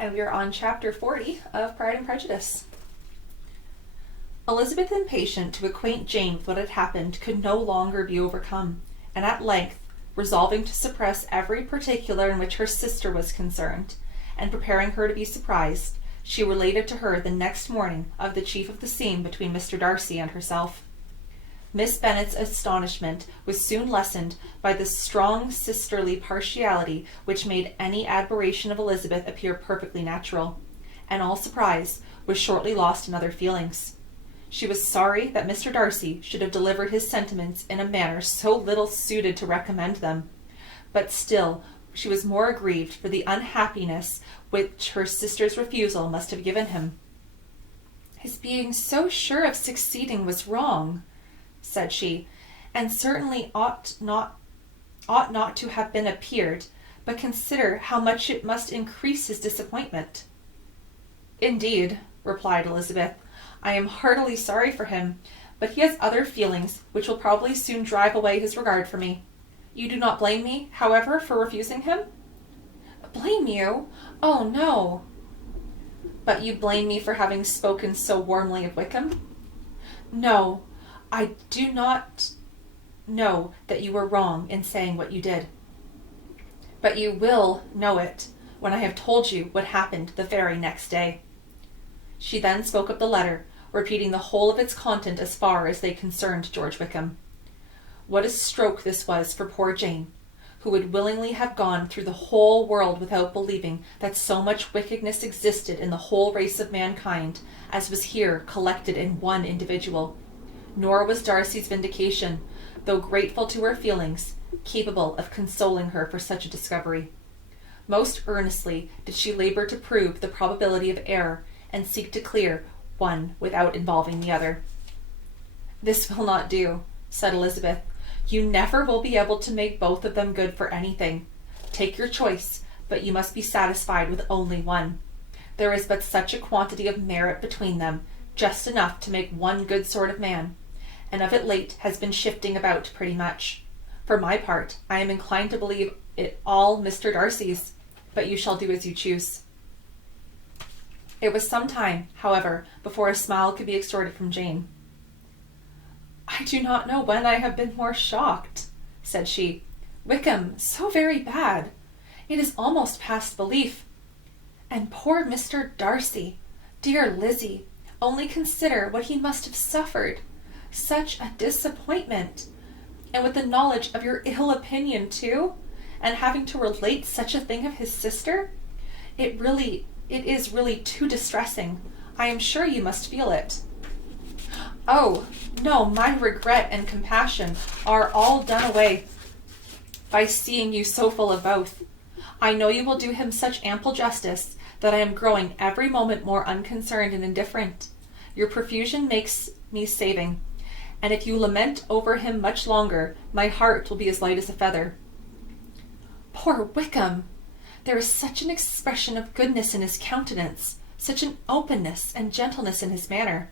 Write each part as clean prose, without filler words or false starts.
And we are on chapter 40 of Pride and Prejudice. Elizabeth, impatient to acquaint Jane with what had happened, could no longer be overcome, and at length, resolving to suppress every particular in which her sister was concerned, and preparing her to be surprised, she related to her the next morning of the chief of the scene between Mr. Darcy and herself. Miss Bennet's astonishment was soon lessened by the strong sisterly partiality which made any admiration of Elizabeth appear perfectly natural, and all surprise was shortly lost in other feelings. She was sorry that Mr. Darcy should have delivered his sentiments in a manner so little suited to recommend them, but still she was more aggrieved for the unhappiness which her sister's refusal must have given him. "His being so sure of succeeding was wrong," said she, "and certainly ought not to have been appeared, but consider how much it must increase his disappointment." "Indeed," replied Elizabeth, "I am heartily sorry for him, but he has other feelings which will probably soon drive away his regard for me. You do not blame me, however, for refusing him?" "Blame you? Oh, no." "But you blame me for having spoken so warmly of Wickham?" "No, I do not know that you were wrong in saying what you did. But you will know it when I have told you what happened the very next day." She then spoke of the letter, repeating the whole of its content as far as they concerned George Wickham. What a stroke this was for poor Jane, who would willingly have gone through the whole world without believing that so much wickedness existed in the whole race of mankind as was here collected in one individual. Nor was Darcy's vindication, though grateful to her feelings, capable of consoling her for such a discovery. Most earnestly did she labor to prove the probability of error, and seek to clear one without involving the other. "This will not do," said Elizabeth. "You never will be able to make both of them good for anything. Take your choice, but you must be satisfied with only one. There is but such a quantity of merit between them, just enough to make one good sort of man, and of it late has been shifting about pretty much. For my part, I am inclined to believe it all Mr. Darcy's, but you shall do as you choose." It was some time, however, before a smile could be extorted from Jane. "I do not know when I have been more shocked," said she. "Wickham so very bad. It is almost past belief. And poor Mr. Darcy, dear Lizzie, only consider what he must have suffered. Such a disappointment, and with the knowledge of your ill opinion too, and having to relate such a thing of his sister. It is really too distressing. I am sure you must feel it." "Oh, no, my regret and compassion are all done away by seeing you so full of both. I know you will do him such ample justice that I am growing every moment more unconcerned and indifferent. Your profusion makes me saving, and if you lament over him much longer, my heart will be as light as a feather." "Poor Wickham! There is such an expression of goodness in his countenance, such an openness and gentleness in his manner."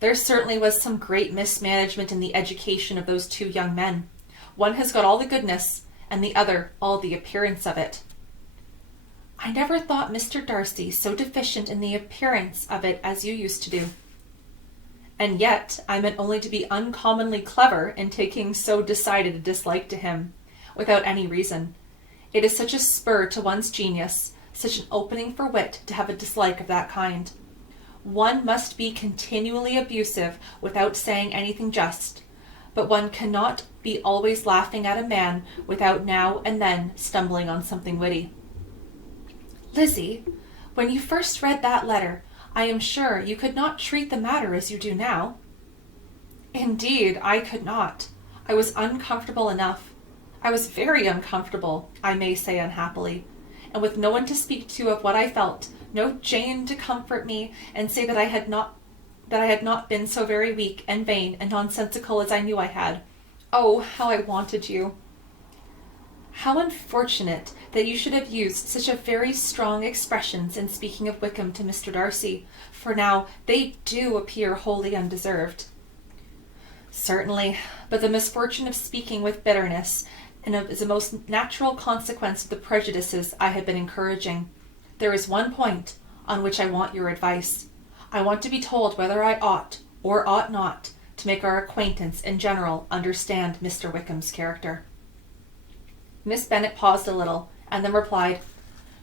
"There certainly was some great mismanagement in the education of those two young men. One has got all the goodness, and the other all the appearance of it." "I never thought Mr. Darcy so deficient in the appearance of it as you used to do." "And yet I meant only to be uncommonly clever in taking so decided a dislike to him, without any reason. It is such a spur to one's genius, such an opening for wit, to have a dislike of that kind. One must be continually abusive without saying anything just, but one cannot be always laughing at a man without now and then stumbling on something witty." "Lizzie, when you first read that letter, I am sure you could not treat the matter as you do now." "Indeed, I could not. I was uncomfortable enough. I was very uncomfortable, I may say unhappily, and with no one to speak to of what I felt, no Jane to comfort me and say that I had not been so very weak and vain and nonsensical as I knew I had. Oh, how I wanted you!" "How unfortunate that you should have used such a very strong expressions in speaking of Wickham to Mr. Darcy, for now they do appear wholly undeserved." "Certainly, but the misfortune of speaking with bitterness is a most natural consequence of the prejudices I had been encouraging. There is one point on which I want your advice. I want to be told whether I ought or ought not to make our acquaintance in general understand Mr. Wickham's character." Miss Bennet paused a little, and then replied,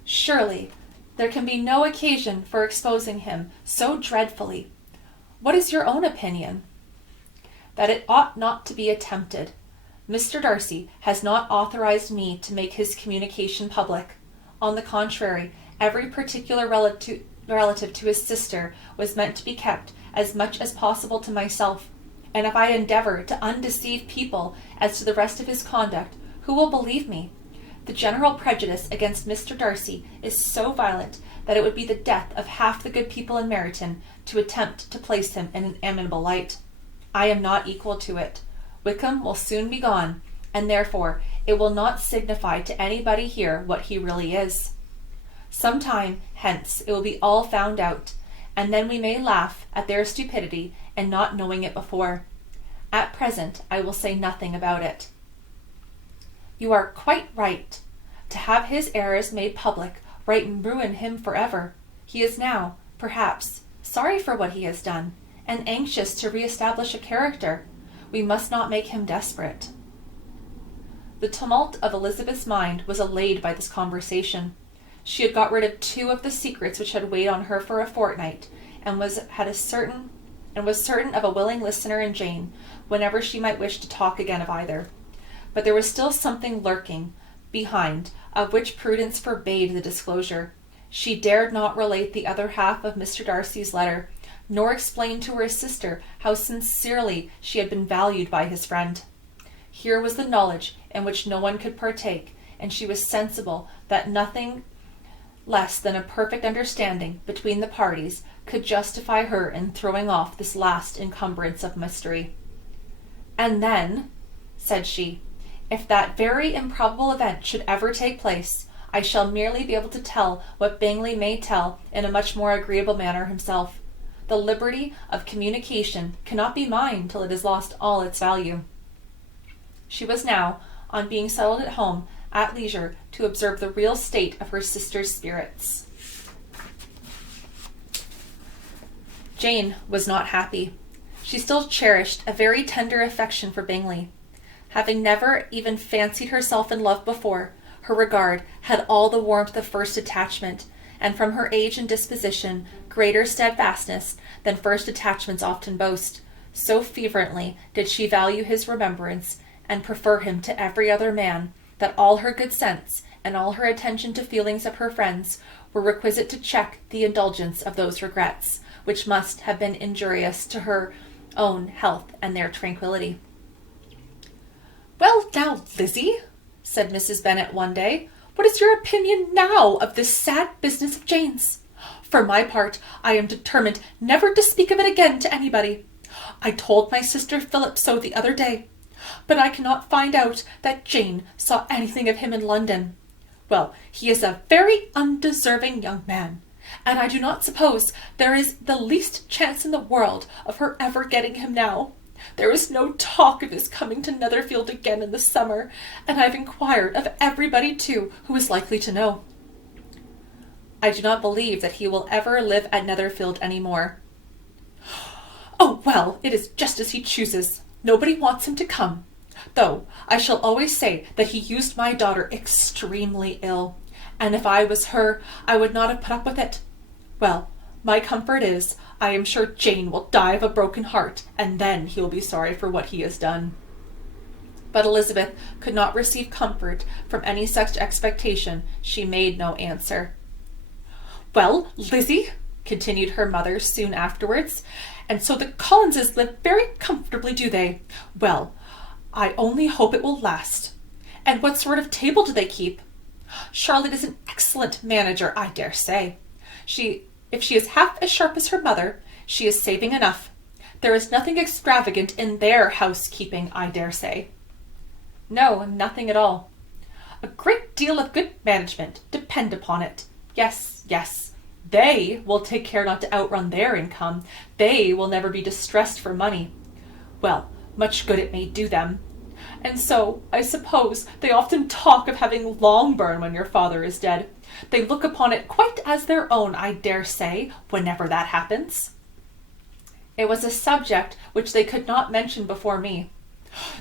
"Surely there can be no occasion for exposing him so dreadfully. What is your own opinion?" "That it ought not to be attempted. Mr. Darcy has not authorized me to make his communication public. On the contrary, every particular relative to his sister was meant to be kept as much as possible to myself, and if I endeavor to undeceive people as to the rest of his conduct, who will believe me? The general prejudice against Mr. Darcy is so violent that it would be the death of half the good people in Meryton to attempt to place him in an amiable light. I am not equal to it. Wickham will soon be gone, and therefore it will not signify to anybody here what he really is. Some time hence it will be all found out, and then we may laugh at their stupidity in not knowing it before. At present I will say nothing about it." "You are quite right. To have his errors made public might ruin him forever. He is now, perhaps, sorry for what he has done, and anxious to re-establish a character. We must not make him desperate." The tumult of Elizabeth's mind was allayed by this conversation. She had got rid of 2 of the secrets which had weighed on her for a fortnight, and was certain of a willing listener in Jane, whenever she might wish to talk again of either. But there was still something lurking behind, of which prudence forbade the disclosure. She dared not relate the other half of Mr. Darcy's letter, nor explain to her sister how sincerely she had been valued by his friend. Here was the knowledge in which no one could partake, and she was sensible that nothing less than a perfect understanding between the parties could justify her in throwing off this last encumbrance of mystery. "And then," said she, "if that very improbable event should ever take place, I shall merely be able to tell what Bingley may tell in a much more agreeable manner himself. The liberty of communication cannot be mine till it has lost all its value." She was now, on being settled at home, at leisure to observe the real state of her sister's spirits. Jane was not happy. She still cherished a very tender affection for Bingley. Having never even fancied herself in love before, her regard had all the warmth of first attachment, and from her age and disposition, greater steadfastness than first attachments often boast. So fervently did she value his remembrance, and prefer him to every other man, that all her good sense, and all her attention to feelings of her friends, were requisite to check the indulgence of those regrets, which must have been injurious to her own health and their tranquillity. "Well now, Lizzie," said Mrs. Bennet one day, "what is your opinion now of this sad business of Jane's? For my part, I am determined never to speak of it again to anybody. I told my sister Philip so the other day, but I cannot find out that Jane saw anything of him in London. Well, he is a very undeserving young man, and I do not suppose there is the least chance in the world of her ever getting him now. There is no talk of his coming to Netherfield again in the summer, and I have inquired of everybody too who is likely to know." "I do not believe that he will ever live at Netherfield any more." "Oh, well, it is just as he chooses. Nobody wants him to come, though I shall always say that he used my daughter extremely ill, and if I was her, I would not have put up with it. Well, my comfort is, I am sure Jane will die of a broken heart, and then he will be sorry for what he has done." But Elizabeth could not receive comfort from any such expectation. She made no answer. "Well, Lizzie," continued her mother soon afterwards, "and so the Collinses live very comfortably, do they? Well, I only hope it will last. And what sort of table do they keep? Charlotte is an excellent manager, I dare say. If she is half as sharp as her mother, she is saving enough. There is nothing extravagant in their housekeeping, I dare say." "No, nothing at all." "A great deal of good management, depend upon it. Yes, yes. They will take care not to outrun their income. They will never be distressed for money. Well, much good it may do them. And so, I suppose, they often talk of having Longbourn when your father is dead. They look upon it quite as their own, I dare say, whenever that happens." It was a subject which they could not mention before me.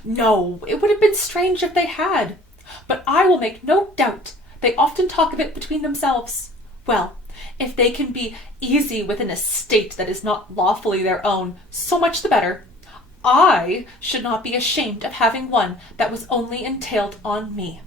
"No, it would have been strange if they had. But I will make no doubt they often talk of it between themselves. Well, if they can be easy with an estate that is not lawfully their own, so much the better. I should not be ashamed of having one that was only entailed on me.